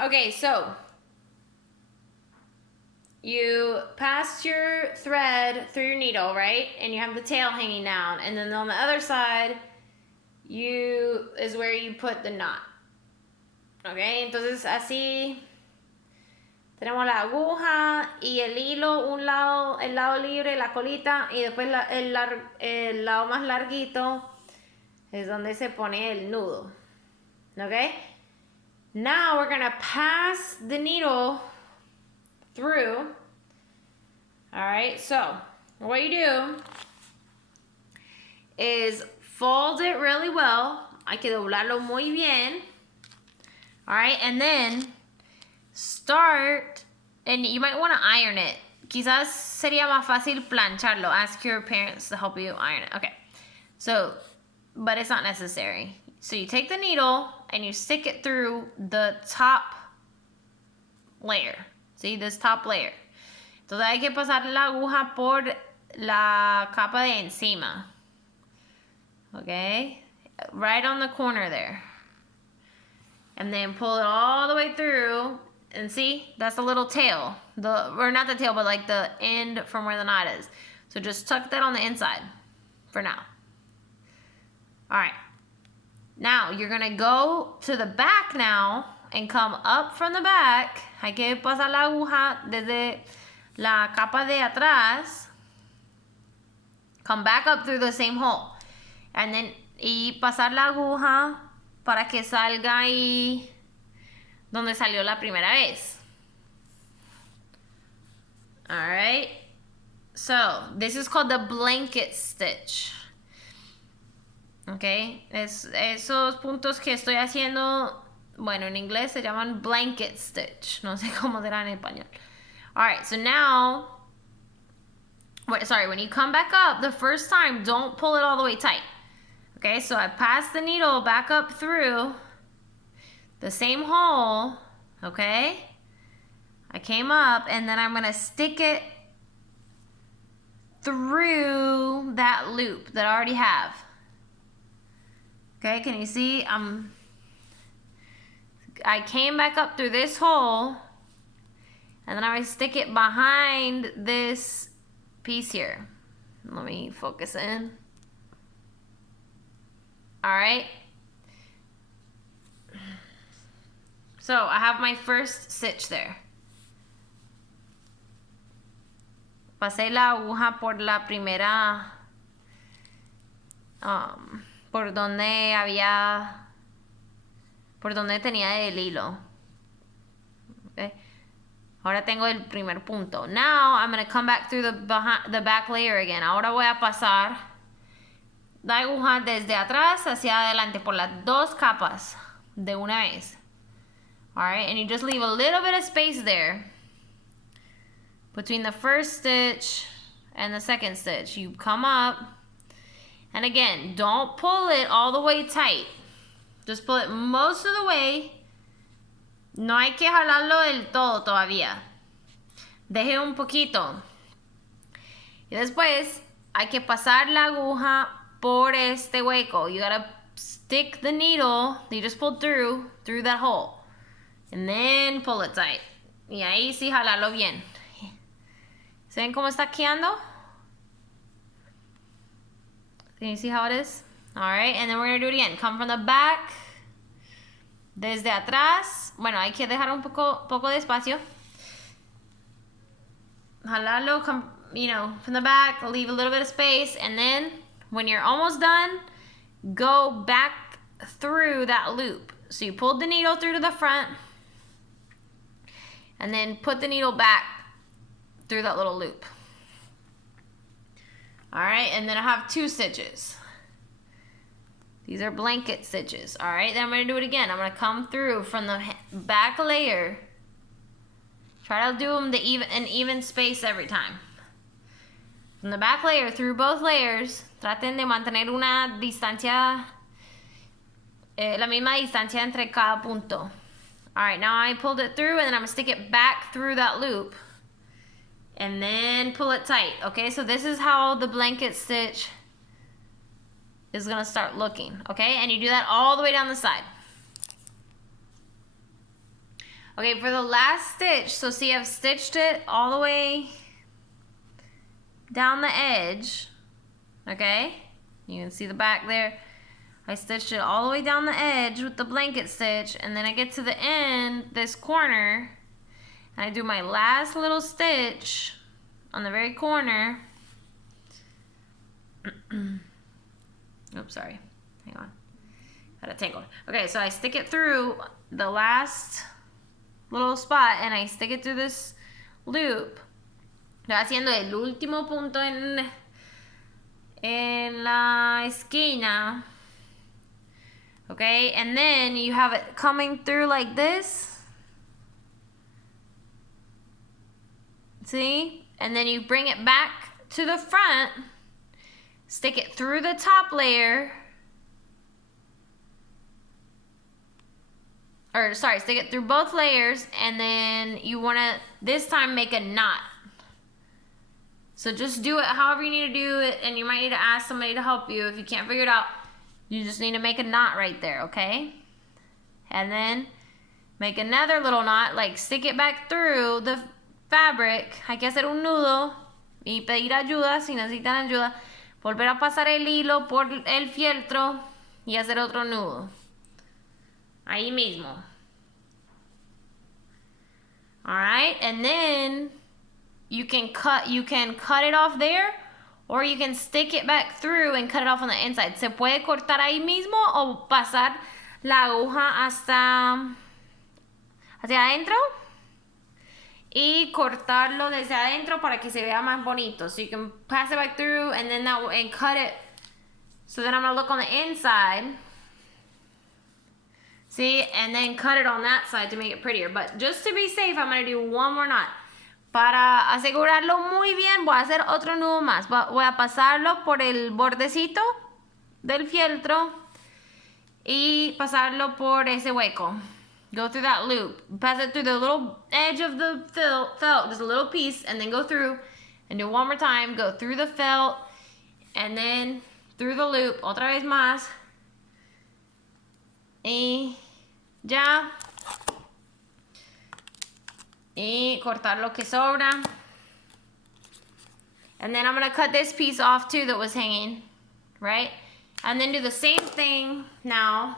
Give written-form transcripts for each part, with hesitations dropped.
Okay, so you pass your thread through your needle, right? And you have the tail hanging down. And then on the other side, is where you put the knot. Okay, entonces así tenemos la aguja y el hilo, el lado libre, la colita, y después el lado más larguito es donde se pone el nudo. Okay? Now we're gonna pass the needle through. Alright, so what you do is fold it really well. Hay que doblarlo muy bien. Alright, and then start, and you might want to iron it. Quizás sería más fácil plancharlo. Ask your parents to help you iron it. Okay, so, but it's not necessary. So you take the needle and you stick it through the top layer. See, this top layer. Entonces hay que pasar la aguja por la capa de encima. Okay, right on the corner there. And then pull it all the way through. And see, that's the little tail. Or not the tail, but like the end from where the knot is. So just tuck that on the inside for now. Alright. Now, you're going to go to the back now and come up from the back. Hay que pasar la aguja desde la capa de atrás. Come back up through the same hole. And then, y pasar la aguja para que salga ahí donde salió la primera vez. Alright. So, this is called the blanket stitch. Okay. Esos puntos que estoy haciendo, bueno, en inglés se llaman blanket stitch. No sé cómo será en español. Alright, so now, when you come back up the first time, don't pull it all the way tight. Okay, so I passed the needle back up through the same hole, okay? I came up and then I'm gonna stick it through that loop that I already have. Okay, can you see? I came back up through this hole and then I'm gonna stick it behind this piece here. Let me focus in. Alright. So I have my first stitch there. Pasé la aguja por la primera, por donde tenía el hilo. Okay. Ahora tengo el primer punto. Now I'm going to come back through the back layer again. Ahora voy a pasar la aguja desde atrás hacia adelante por las dos capas de una vez. Alright, and you just leave a little bit of space there between the first stitch and the second stitch. You come up, and again, don't pull it all the way tight. Just pull it most of the way. No hay que jalarlo del todo todavía. Deje un poquito. Y después hay que pasar la aguja por este hueco. You gotta stick the needle that you just pulled through that hole. And then pull it tight. Y ahí sí jalarlo bien. ¿Se ven cómo está quedando? Can you see how it is? Alright, and then we're going to do it again. Come from the back. Desde atrás. Bueno, hay que dejar un poco de espacio. Jalarlo, from the back. Leave a little bit of space. And then, when you're almost done, go back through that loop. So you pulled the needle through to the front. And then put the needle back through that little loop. Alright, and then I have 2 stitches. These are blanket stitches. Alright, then I'm going to do it again. I'm going to come through from the back layer. Try to do them an even space every time. From the back layer through both layers, traten de mantener una distancia, la misma distancia entre cada punto. Alright, now I pulled it through and then I'm going to stick it back through that loop. And then pull it tight. Okay, so this is how the blanket stitch is going to start looking. Okay, and you do that all the way down the side. Okay, for the last stitch, so see I've stitched it all the way down the edge, okay? You can see the back there. I stitched it all the way down the edge with the blanket stitch, and then I get to the end, this corner, and I do my last little stitch on the very corner. Oops, sorry. Hang on. Got it tangled. Okay, so I stick it through the last little spot, and I stick it through this loop. Estoy haciendo el último punto en la esquina. Okay, and then you have it coming through like this. See? And then you bring it back to the front, stick it through the top layer. Or sorry, stick it through both layers, and then you want to this time make a knot. So just do it however you need to do it, and you might need to ask somebody to help you if you can't figure it out. You just need to make a knot right there, okay? And then make another little knot, like stick it back through the fabric. Hay que hacer un nudo y pedir ayuda si necesitan ayuda. Volver a pasar el hilo por el fieltro y hacer otro nudo. Ahí mismo. Alright, and then you can cut it off there, or you can stick it back through and cut it off on the inside. Se puede cortar ahí mismo o pasar la aguja hacia adentro y cortarlo desde adentro para que se vea más bonito. So you can pass it back through and then and cut it. So then I'm gonna look on the inside. See, and then cut it on that side to make it prettier. But just to be safe, I'm gonna do one more knot. Para asegurarlo muy bien, voy a hacer otro nudo más. Voy a pasarlo por el bordecito del fieltro y pasarlo por ese hueco. Go through that loop. Pass it through the little edge of the felt, just a little piece, and then go through and do one more time. Go through the felt and then through the loop. Otra vez más. Y ya. Y cortar lo que sobra. And then I'm going to cut this piece off too that was hanging, right? And then do the same thing now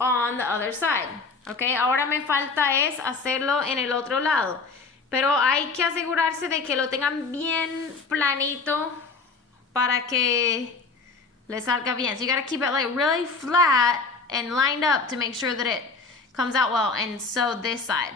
on the other side. Okay, ahora me falta es hacerlo en el otro lado. Pero hay que asegurarse de que lo tengan bien planito para que le salga bien. So you got to keep it like really flat and lined up to make sure that it comes out well. And sew this side.